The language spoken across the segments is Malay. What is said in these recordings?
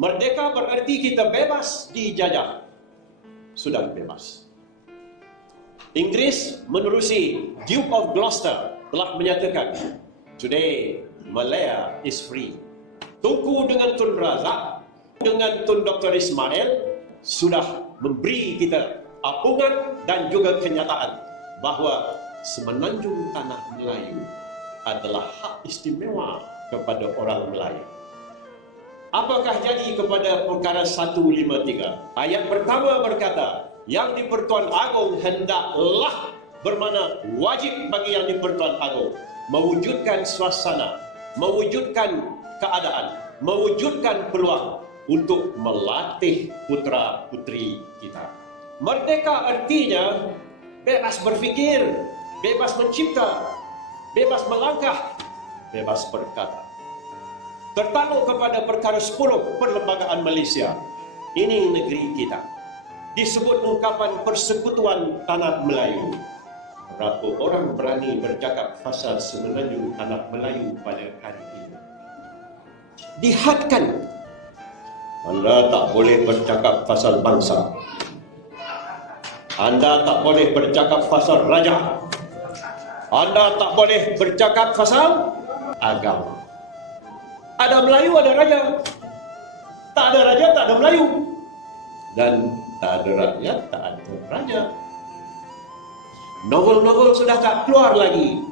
Merdeka berarti kita bebas dijajah. Sudah bebas. Inggris menerusi Duke of Gloucester telah menyatakan, "Today Malaya is free." Tunku dengan Tun Razak, dengan Tun Dr. Ismail sudah memberi kita apungan dan juga kenyataan bahawa semenanjung tanah Melayu adalah hak istimewa kepada orang Melayu. Apakah jadi kepada perkara 153? Ayat pertama berkata, yang di-Pertuan Agong hendaklah bermakna wajib bagi yang di-Pertuan Agong mewujudkan suasana, mewujudkan keadaan, mewujudkan peluang untuk melatih putra-putri kita. Merdeka artinya bebas berfikir, bebas mencipta, bebas melangkah, bebas berkata. Tertakluk kepada perkara 10 Perlembagaan Malaysia. Ini negeri kita. Disebut ungkapan Persekutuan Tanah Melayu. Berapa orang berani bercakap pasal semenanjung tanah Melayu pada hari ini? Dihadkan. Anda tak boleh bercakap pasal bangsa. Anda tak boleh bercakap pasal raja. Anda tak boleh bercakap pasal agama. Ada Melayu, ada raja. Tak ada raja, tak ada Melayu. Dan tak ada rakyat, tak ada raja. Novel-novel sudah tak keluar lagi,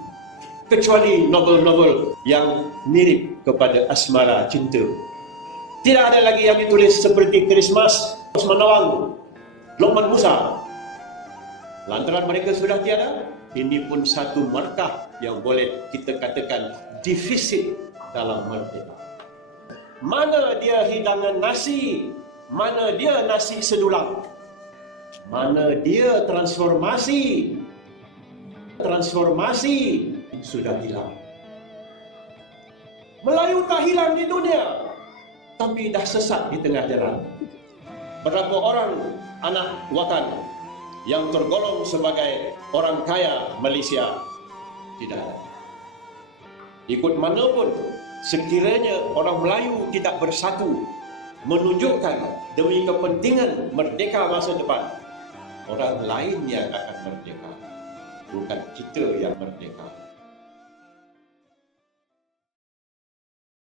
kecuali novel-novel yang mirip kepada asmara cinta. Tidak ada lagi yang ditulis seperti Christmas, Osman Nawang, Lokman Musa. Lantaran mereka sudah tiada, ini pun satu markah yang boleh kita katakan defisit dalam merdeka. Mana dia hidangan nasi, mana dia nasi sedulang, mana dia transformasi sudah hilang. Melayu tak hilang di dunia, tapi dah sesat di tengah jalan. Berapa orang anak watan yang tergolong sebagai orang kaya Malaysia tidak ada. Ikut mana pun, sekiranya orang Melayu tidak bersatu menunjukkan demi kepentingan merdeka masa depan, orang lain yang akan merdeka, bukan kita yang merdeka.